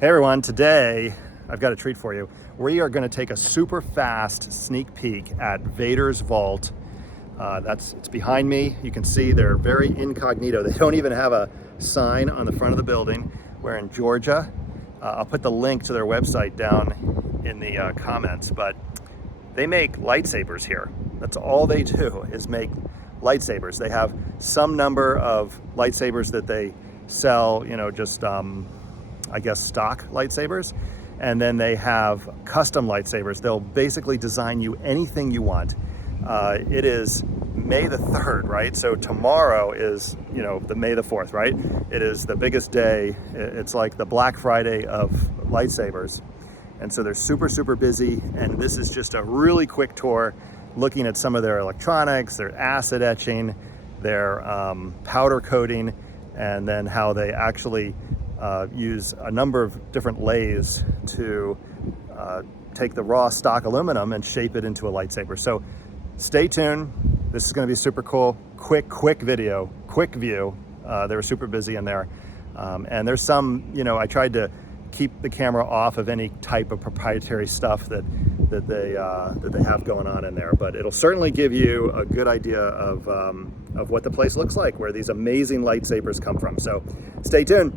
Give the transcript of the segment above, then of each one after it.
Hey everyone, today I've got a treat for you. We are going to take a super fast sneak peek at Vader's vault. It's behind me. You can see they're very incognito. They don't even have a sign on the front of the building. We're in Georgia. I'll put the link to their website down in the comments, but they make lightsabers here. That's all they do is make lightsabers. They have some number of lightsabers that they sell, just I guess stock lightsabers, and then they have custom lightsabers. They'll basically design you anything you want. It is May the 3rd, right? So tomorrow is, the May the 4th, right? It is the biggest day. It's like the Black Friday of lightsabers. And so they're super, super busy. And this is just a really quick tour looking at some of their electronics, their acid etching, their powder coating, and then how they actually use a number of different lathes to take the raw stock aluminum and shape it into a lightsaber. So stay tuned. This is going to be super cool. Quick video, quick view. They were super busy in there. And there's some, I tried to keep the camera off of any type of proprietary stuff that they have going on in there. But it'll certainly give you a good idea of what the place looks like, where these amazing lightsabers come from. So stay tuned.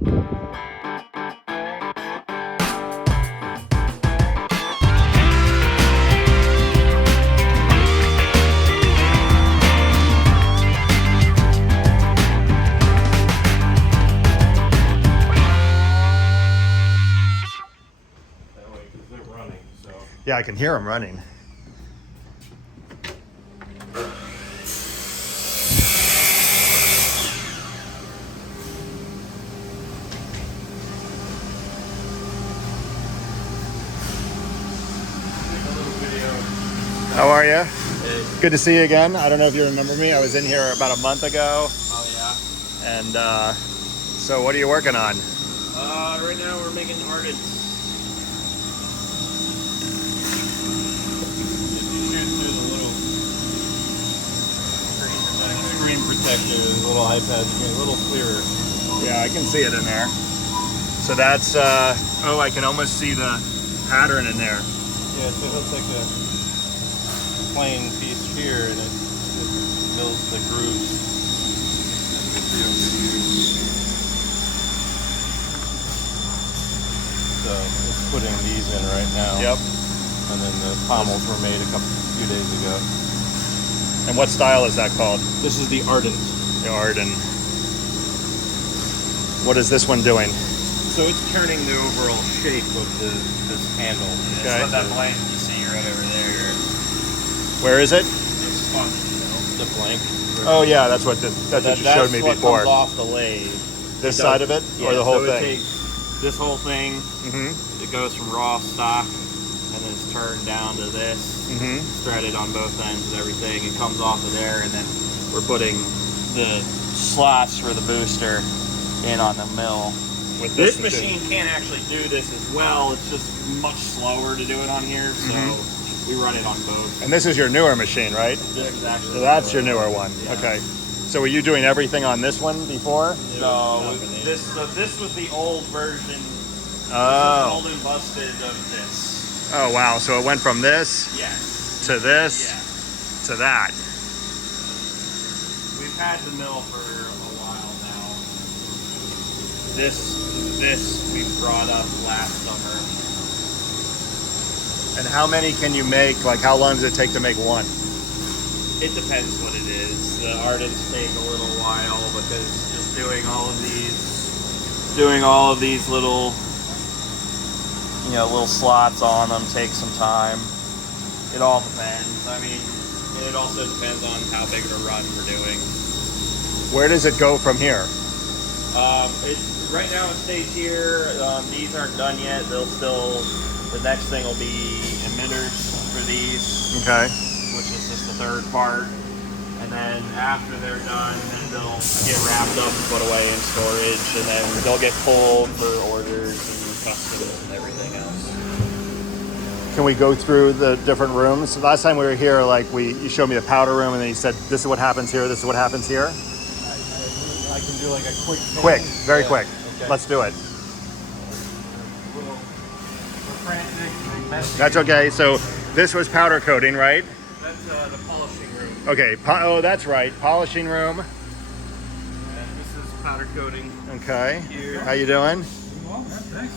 Yeah, I can hear them running. How are you? Hey. Good to see you again. I don't know if you remember me. I was in here about a month ago. Oh yeah. And so what are you working on? Right now we're making ardents. Screen protector, a little iPad screen, a little clearer. Yeah, I can see it in there. So that's, oh, I can almost see the pattern in there. Yeah, so it looks like a plain piece here, and it mills the grooves. So it's putting these in right now. Yep. And then the pommels were made a few days ago. And what style is that called? This is the ardent. The Arden. What is this one doing? So it's turning the overall shape of this handle. Okay. It's that blank you see right over there. Where is it? It's sponge, the blank. Oh yeah, that's what you showed me what before. Comes off the lathe. This side of it, yeah, or the whole so thing? It takes this whole thing. Mm-hmm. It goes from raw stock, and then it's turned down to this. Mm-hmm. Threaded on both ends and everything. It comes off of there, and then we're putting the slots for the booster in on the mill. With This machine can't actually do this as well. It's just much slower to do it on here, so we run it on both. And this is your newer machine, right? This is actually So that's your newer one. Yeah. Okay. So were you doing everything on this one before? No, this was the old version. Oh. Old and busted of this. Oh wow. So it went from this Yes. to this Yeah. to that. We've had the mill for a while now. This we brought up last summer. And how many can you make? Like how long does it take to make one? It depends what it is. The ardents take a little while because just doing all of these little little slots on them takes some time. It all depends. I mean, it also depends on how big of a run we're doing. Where does it go from here? Right now it stays here. These aren't done yet. The next thing will be emitters for these. Okay. Which is just the third part. And then after they're done, then they'll get wrapped up and put away in storage, and then they'll get pulled for orders and customs and everything else. Can we go through the different rooms? So last time we were here, you showed me the powder room, and then you said, this is what happens here, this is what happens here. I can do like a quick thing. Quick, very Yeah. quick. Okay. Let's do it. frantic, messy. That's okay. So this was powder coating, right? That's the polishing room. Okay. Oh, that's right. Polishing room. And this is powder coating. Okay. Here. How you doing? Well, thanks.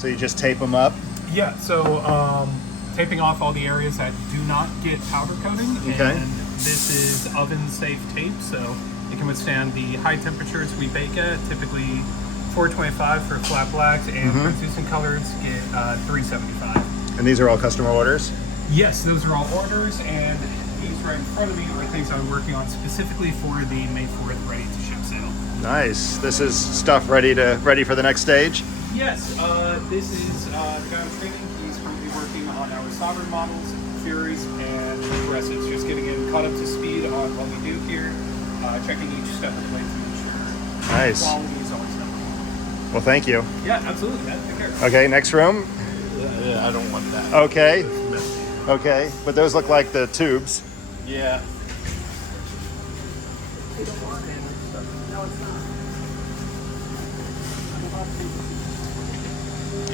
So you just tape them up? Yeah, so taping off all the areas that do not get powder coating. Okay. And this is oven safe tape, so it can withstand the high temperatures we bake at, typically 425 for flat blacks, and translucent colors get 375. And these are all customer orders? Yes, those are all orders, and these right in front of me are things I'm working on specifically for the May 4th ready to ship sale. Nice. This is stuff ready for the next stage? Yes, this is the guy I'm training. He's currently working on our sabers models, Furies, and Aggressives. Just getting him caught up to speed on what we do here, checking each step of the way to make sure Nice. quality is always number one. Well, thank you. Yeah, absolutely, man. Take care. Okay, next room. Yeah, I don't want that. Okay. Okay, but those look like the tubes. Yeah.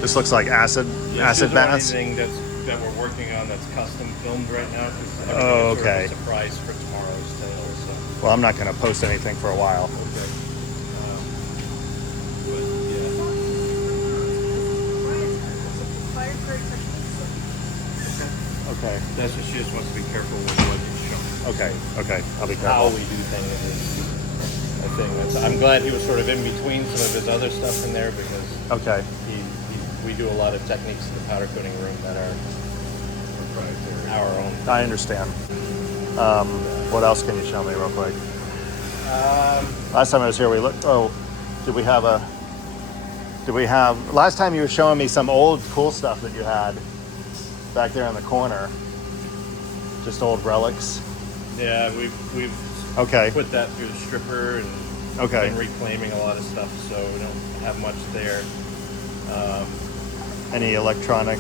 This looks like acid baths. Anything that we're working on that's custom filmed right now. Oh, okay. Sort of a surprise for tomorrow's sale. So. Well, I'm not going to post anything for a while. Okay. Okay. That's what she just wants to be careful with what you show. Okay. Okay. I'll be How careful. we do things is a thing. I'm glad he was sort of in between some of his other stuff in there because Okay. we do a lot of techniques in the powder coating room that are our own. I understand. What else can you show me real quick? Last time I was here, we looked. Oh, did we have? Last time you were showing me some old cool stuff that you had back there in the corner. Just old relics. Yeah, we've Okay. put that through the stripper and Okay. been reclaiming a lot of stuff, so we don't have much there. Any electronic?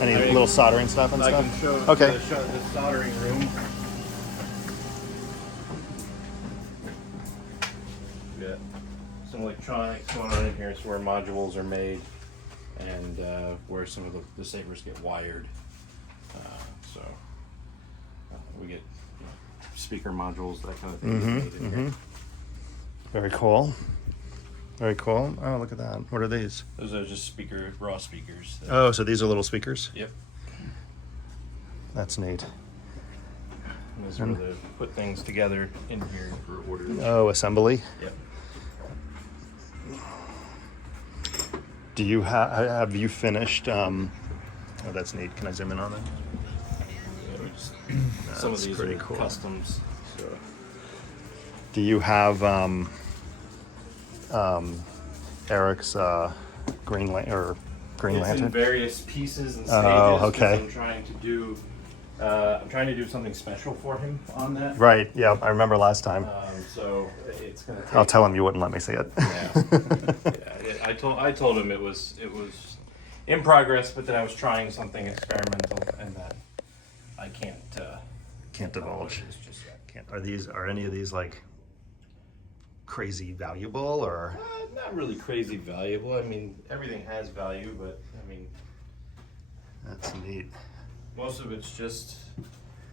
Any I mean, little soldering stuff and I stuff? can show Okay. the soldering room. Yeah, some electronics going on in here. It's where modules are made and where some of the sabers get wired. So we get speaker modules, that kind of thing. Made in here. Very cool. Very cool. Oh, look at that. What are these? Those are just raw speakers. Oh, so these are little speakers? Yep. That's neat. And those are where they put things together in here for orders. Oh, assembly. Yep. Do you have you finished? Oh, that's neat. Can I zoom in on that? Yeah, we just, some of That's these pretty are cool. customs. So. Do you have Eric's Green It's in Lantern? various pieces and stages. Oh, 'Cause okay. I'm trying to do something special for him on that. Right. Yeah, I remember last time. So it's gonna take. I'll tell him you wouldn't let me see it. Yeah, I told him it was in progress, but that I was trying something experimental and that I can't Can't divulge. It's just yet. Are any of these like crazy valuable or? Not really crazy valuable. I mean, everything has value, but I mean, That's neat. most of it's just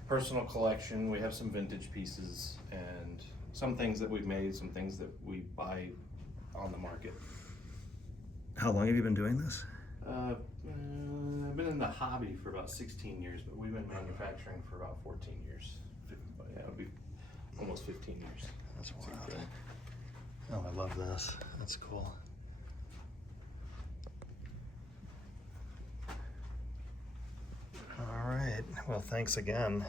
personal collection. We have some vintage pieces and some things that we've made, some things that we buy on the market. How long have you been doing this? I've been in the hobby for about 16 years, but we've been manufacturing for about 14 years. Yeah, it would be almost 15 years. That's wild. Oh, I love this. That's cool. All right. Well, thanks again.